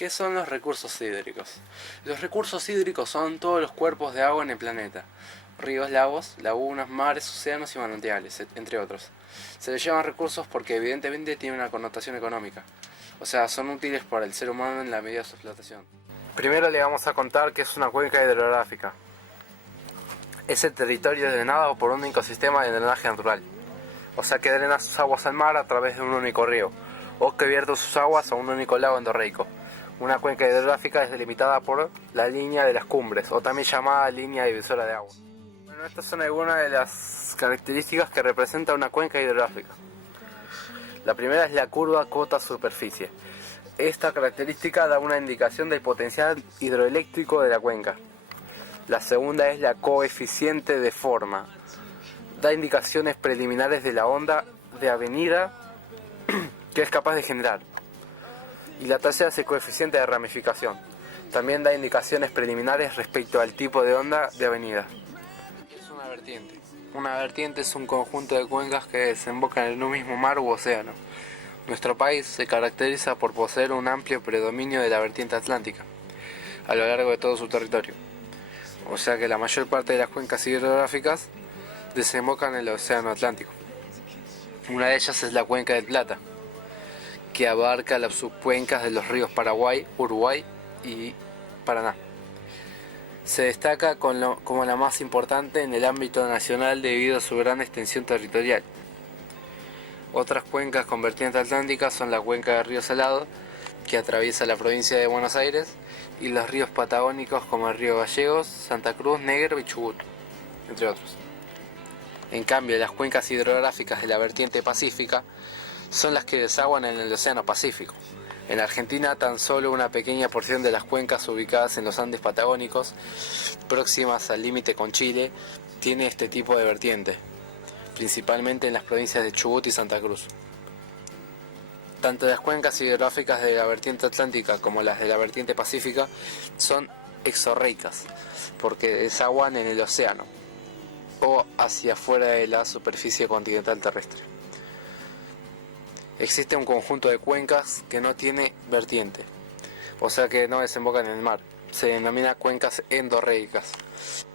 ¿Qué son los recursos hídricos? Los recursos hídricos son todos los cuerpos de agua en el planeta: ríos, lagos, lagunas, mares, océanos y manantiales, entre otros. Se les llaman recursos porque evidentemente tienen una connotación económica, o sea, son útiles para el ser humano en la medida de su explotación. Primero le vamos a contar qué es una cuenca hidrográfica. Es el territorio drenado por un ecosistema de drenaje natural, o sea que drena sus aguas al mar a través de un único río, o que vierte sus aguas a un único lago endorreico. Una cuenca hidrográfica es delimitada por la línea de las cumbres, o también llamada línea divisora de agua. Bueno, estas son algunas de las características que representa una cuenca hidrográfica. La primera es la curva cota-superficie. Esta característica da una indicación del potencial hidroeléctrico de la cuenca. La segunda es la coeficiente de forma. Da indicaciones preliminares de la onda de avenida que es capaz de generar. Y la tercera es el coeficiente de ramificación. También da indicaciones preliminares respecto al tipo de onda de avenida. Es una vertiente. Una vertiente es un conjunto de cuencas que desembocan en un mismo mar u océano. Nuestro país se caracteriza por poseer un amplio predominio de la vertiente atlántica a lo largo de todo su territorio. O sea que la mayor parte de las cuencas hidrográficas desembocan en el océano Atlántico. Una de ellas es la cuenca del Plata, que abarca las subcuencas de los ríos Paraguay, Uruguay y Paraná. Se destaca como la más importante en el ámbito nacional debido a su gran extensión territorial. Otras cuencas con vertiente atlántica son la cuenca del río Salado, que atraviesa la provincia de Buenos Aires, y los ríos patagónicos como el río Gallegos, Santa Cruz, Negro y Chubut, entre otros. En cambio, las cuencas hidrográficas de la vertiente pacífica son las que desaguan en el Océano Pacífico. En Argentina, tan solo una pequeña porción de las cuencas ubicadas en los Andes patagónicos, próximas al límite con Chile, tiene este tipo de vertiente, principalmente en las provincias de Chubut y Santa Cruz. Tanto las cuencas hidrográficas de la vertiente atlántica como las de la vertiente pacífica son exorreicas, porque desaguan en el océano o hacia afuera de la superficie continental terrestre. Existe un conjunto de cuencas que no tiene vertiente, o sea que no desembocan en el mar. Se denomina cuencas endorreicas.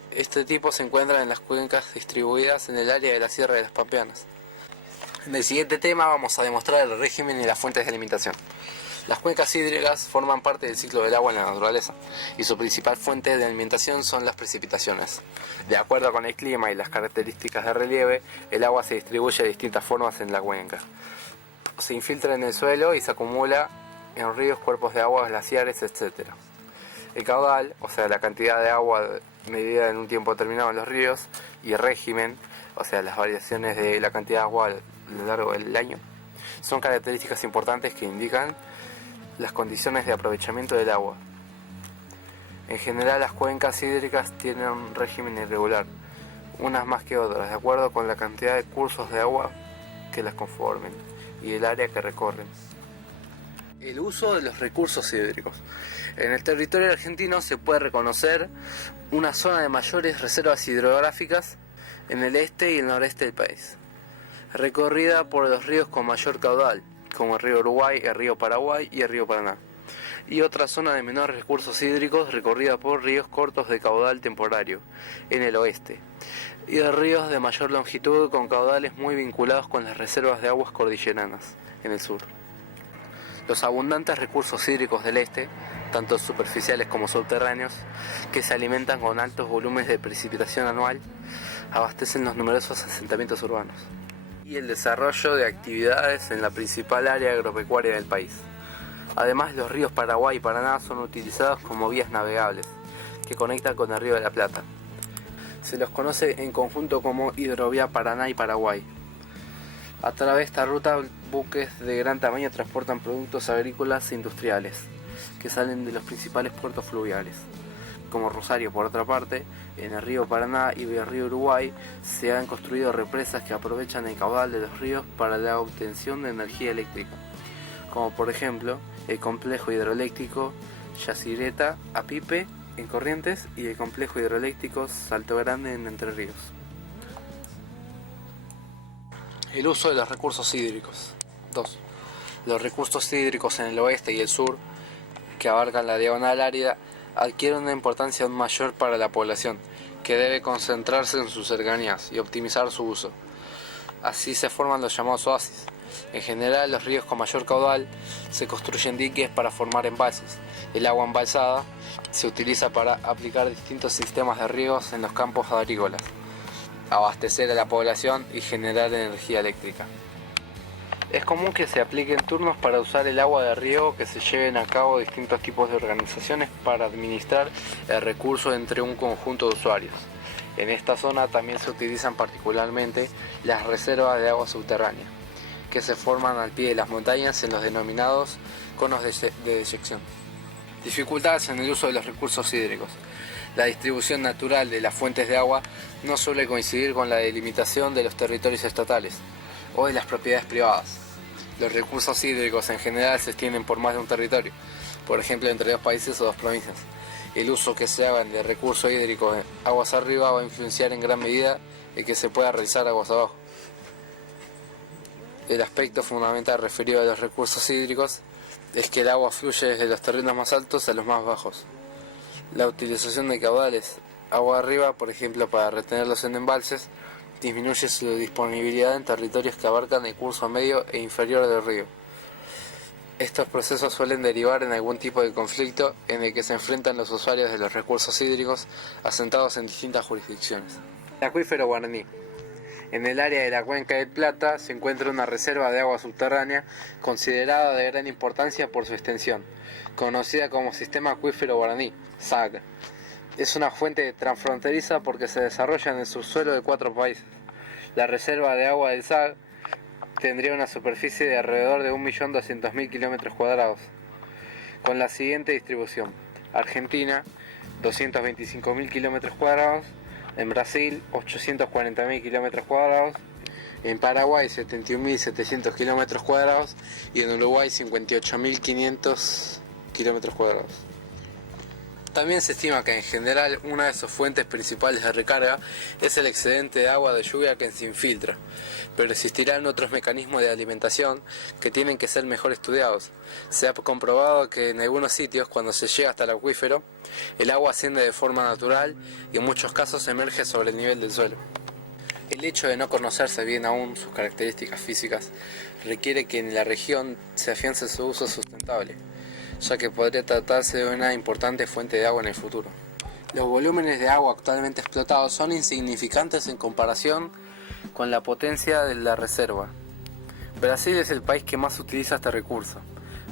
Este tipo se encuentra en las cuencas distribuidas en el área de la Sierra de las Pampeanas. En el siguiente tema vamos a demostrar el régimen y las fuentes de alimentación. Las cuencas hídricas forman parte del ciclo del agua en la naturaleza y su principal fuente de alimentación son las precipitaciones. De acuerdo con el clima y las características de relieve, el agua se distribuye de distintas formas en la cuenca. Se infiltra en el suelo y se acumula en ríos, cuerpos de agua, glaciares, etc. El caudal, o sea la cantidad de agua medida en un tiempo determinado en los ríos, y el régimen, o sea las variaciones de la cantidad de agua a lo largo del año, son características importantes que indican las condiciones de aprovechamiento del agua. En general, las cuencas hídricas tienen un régimen irregular, unas más que otras, de acuerdo con la cantidad de cursos de agua que las conformen y el área que recorren. El uso de los recursos hídricos. En el territorio argentino se puede reconocer una zona de mayores reservas hidrográficas en el este y el noreste del país, recorrida por los ríos con mayor caudal, como el río Uruguay, el río Paraguay y el río Paraná, y otra zona de menores recursos hídricos recorrida por ríos cortos de caudal temporario, en el oeste, y de ríos de mayor longitud con caudales muy vinculados con las reservas de aguas cordilleranas, en el sur. Los abundantes recursos hídricos del este, tanto superficiales como subterráneos, que se alimentan con altos volúmenes de precipitación anual, abastecen los numerosos asentamientos urbanos y el desarrollo de actividades en la principal área agropecuaria del país. Además, los ríos Paraguay y Paraná son utilizados como vías navegables que conectan con el río de la Plata. Se los conoce en conjunto como Hidrovía Paraná y Paraguay. A través de esta ruta, buques de gran tamaño transportan productos agrícolas e industriales que salen de los principales puertos fluviales. Como Rosario, por otra parte, en el río Paraná y el río Uruguay se han construido represas que aprovechan el caudal de los ríos para la obtención de energía eléctrica, como por ejemplo el complejo hidroeléctrico Yacyretá Apipe en Corrientes y el complejo hidroeléctrico Salto Grande en Entre Ríos. El uso de los recursos hídricos. 2. Los recursos hídricos en el oeste y el sur, que abarcan la diagonal árida, adquiere una importancia aún mayor para la población, que debe concentrarse en sus cercanías y optimizar su uso. Así se forman los llamados oasis. En general, los ríos con mayor caudal se construyen diques para formar embalses. El agua embalsada se utiliza para aplicar distintos sistemas de riegos en los campos agrícolas, abastecer a la población y generar energía eléctrica. Es común que se apliquen turnos para usar el agua de riego, que se lleven a cabo distintos tipos de organizaciones para administrar el recurso entre un conjunto de usuarios. En esta zona también se utilizan particularmente las reservas de agua subterránea, que se forman al pie de las montañas en los denominados conos de deyección. Dificultades en el uso de los recursos hídricos. La distribución natural de las fuentes de agua no suele coincidir con la delimitación de los territorios estatales o de las propiedades privadas. Los recursos hídricos en general se extienden por más de un territorio, por ejemplo entre dos países o dos provincias. El uso que se haga de recursos hídricos aguas arriba va a influenciar en gran medida el que se pueda realizar aguas abajo. El aspecto fundamental referido a los recursos hídricos es que el agua fluye desde los terrenos más altos a los más bajos. La utilización de caudales agua arriba, por ejemplo para retenerlos en embalses, disminuye su disponibilidad en territorios que abarcan el curso medio e inferior del río. Estos procesos suelen derivar en algún tipo de conflicto en el que se enfrentan los usuarios de los recursos hídricos asentados en distintas jurisdicciones. El acuífero guaraní. En el área de la Cuenca del Plata se encuentra una reserva de agua subterránea considerada de gran importancia por su extensión, conocida como Sistema Acuífero Guaraní, SAG. Es una fuente transfronteriza porque se desarrolla en el subsuelo de 4 países. La reserva de agua del SAG tendría una superficie de alrededor de 1.200.000 km², con la siguiente distribución: Argentina, 225.000 km², en Brasil, 840.000 km², en Paraguay, 71.700 km² y en Uruguay, 58.500 km². También se estima que en general una de sus fuentes principales de recarga es el excedente de agua de lluvia que se infiltra, pero existirán otros mecanismos de alimentación que tienen que ser mejor estudiados. Se ha comprobado que en algunos sitios, cuando se llega hasta el acuífero, el agua asciende de forma natural y en muchos casos emerge sobre el nivel del suelo. El hecho de no conocerse bien aún sus características físicas requiere que en la región se afiance su uso sustentable, ya que podría tratarse de una importante fuente de agua en el futuro. Los volúmenes de agua actualmente explotados son insignificantes en comparación con la potencia de la reserva. Brasil es el país que más utiliza este recurso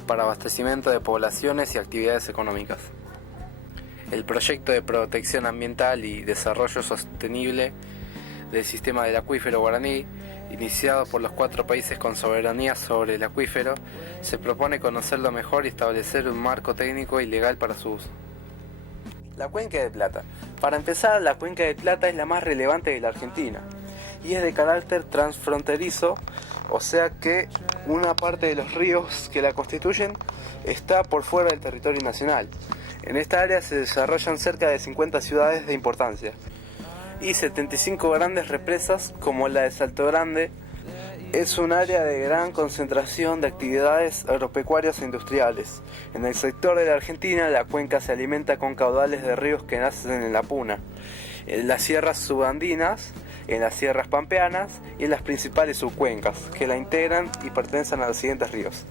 para abastecimiento de poblaciones y actividades económicas. El proyecto de protección ambiental y desarrollo sostenible del sistema del acuífero guaraní, iniciado por los 4 países con soberanía sobre el acuífero, se propone conocerlo mejor y establecer un marco técnico y legal para su uso. La Cuenca del Plata. Para empezar, la Cuenca del Plata es la más relevante de la Argentina y es de carácter transfronterizo, o sea que una parte de los ríos que la constituyen está por fuera del territorio nacional. En esta área se desarrollan cerca de 50 ciudades de importancia y 75 grandes represas como la de Salto Grande. Es un área de gran concentración de actividades agropecuarias e industriales. En el sector de la Argentina, la cuenca se alimenta con caudales de ríos que nacen en la Puna, en las sierras subandinas, en las sierras pampeanas y en las principales subcuencas que la integran y pertenecen a los siguientes ríos: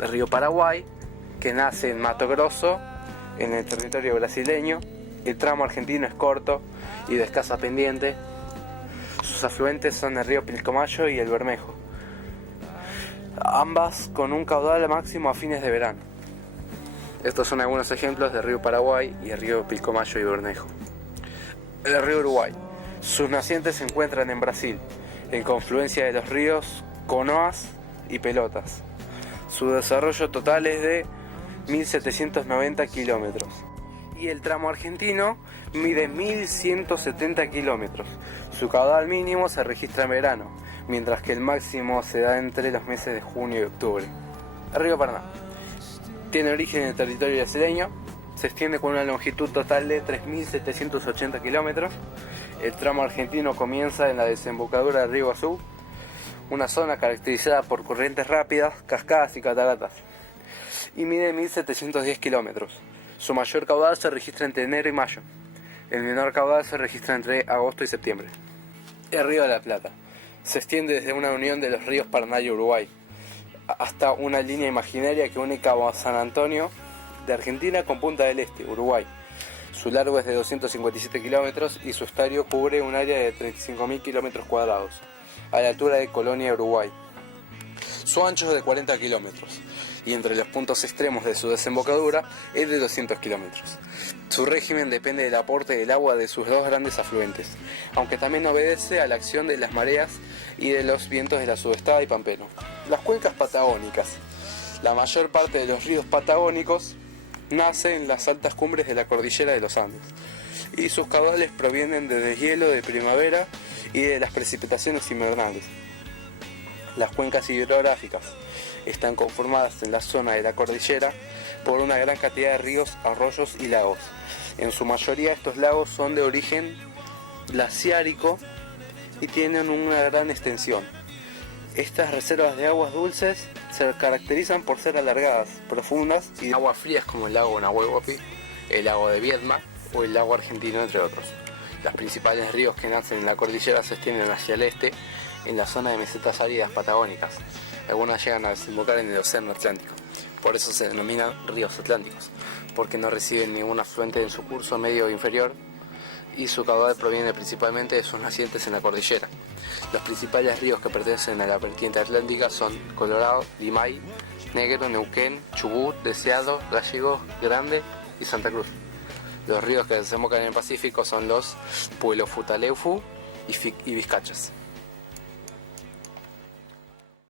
el río Paraguay, que nace en Mato Grosso, en el territorio brasileño. El tramo argentino es corto y de escasa pendiente. Sus afluentes son el río Pilcomayo y el Bermejo, ambas con un caudal máximo a fines de verano. Estos son algunos ejemplos del río Paraguay y el río Pilcomayo y Bermejo. El río Uruguay. Sus nacientes se encuentran en Brasil, en confluencia de los ríos Canoas y Pelotas. Su desarrollo total es de 1.790 kilómetros. Y el tramo argentino mide 1.170 kilómetros. Su caudal mínimo se registra en verano, mientras que el máximo se da entre los meses de junio y octubre. El río Paraná tiene origen en el territorio brasileño, se extiende con una longitud total de 3.780 kilómetros. El tramo argentino comienza en la desembocadura del río Iguazú, una zona caracterizada por corrientes rápidas, cascadas y cataratas. y mide 1.710 kilómetros. Su mayor caudal se registra entre enero y mayo. El menor caudal se registra entre agosto y septiembre. El Río de la Plata se extiende desde una unión de los ríos Paraná y Uruguay hasta una línea imaginaria que une Cabo San Antonio de Argentina con Punta del Este, Uruguay. Su largo es de 257 kilómetros y su estadio cubre un área de 35.000 kilómetros cuadrados, a la altura de Colonia, Uruguay. Su ancho es de 40 kilómetros y entre los puntos extremos de su desembocadura es de 200 kilómetros. Su régimen depende del aporte del agua de sus dos grandes afluentes, aunque también obedece a la acción de las mareas y de los vientos de la Sudestada y Pampero. Las cuencas patagónicas. La mayor parte de los ríos patagónicos nace en las altas cumbres de la cordillera de los Andes y sus caudales provienen de deshielo de primavera y de las precipitaciones invernales. Las cuencas hidrográficas están conformadas en la zona de la cordillera por una gran cantidad de ríos, arroyos y lagos. En su mayoría estos lagos son de origen glaciárico y tienen una gran extensión. Estas reservas de aguas dulces se caracterizan por ser alargadas, profundas y de aguas frías como el lago Nahuel, el lago de Viedma o el lago Argentino, entre otros. Los principales ríos que nacen en la cordillera se extienden hacia el este, en la zona de mesetas áridas patagónicas. Algunas llegan a desembocar en el Océano Atlántico. Por eso se denominan ríos atlánticos, porque no reciben ningún afluente en su curso medio o inferior y su caudal proviene principalmente de sus nacientes en la cordillera. Los principales ríos que pertenecen a la vertiente atlántica son Colorado, Limay, Negro, Neuquén, Chubut, Deseado, Gallegos, Grande y Santa Cruz. Los ríos que desembocan en el Pacífico son los Puelo Futaleufu y Vizcachas.